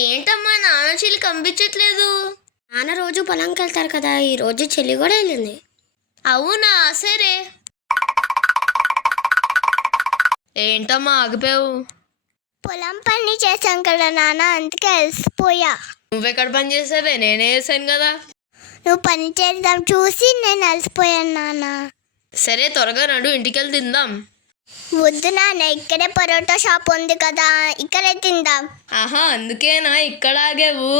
ఏంటమ్మా నాన్న చెల్లి కనిపించట్లేదు? నాన్న రోజు పొలంకి వెళ్తారు కదా, ఈ రోజు చెల్లి కూడా వెళ్ళింది. అవునా, సరే. ఏంటమ్మా ఆగిపోయావు? పొలం పని చేశాం కదా నాన్న, అందుకే అలసిపోయా. నువ్వెక్కడ పని చేసావే? నేనే వేసాను కదా. నువ్వు పని చేద్దాం చూసి నేను అలసిపోయాను నాన్న. సరే త్వరగా నడు, ఇంటికెళ్ళి తిందాం. వద్దు నాన్న, ఇక్కడే పరోటా షాప్ ఉంది కదా, ఇక్కడే తిందాం. ఆహా, అందుకేనా ఇక్కడ ఆగావు?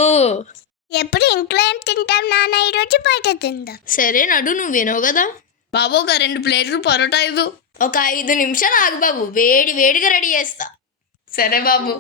ఎప్పుడు ఇంట్లో ఏం తింటాం నాన్న, ఈరోజు బయట తిందాం. సరే నడు, నువ్వు వినవు కదా. బాబు ఒక 2 ప్లేట్లు పరోటా ఇవ్వు. ఒక 5 నిమిషాలు ఆగు బాబు, వేడి వేడిగా రెడీ చేస్తా. సరే బాబు.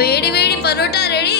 వేడి వేడి పరోటా రెడీ.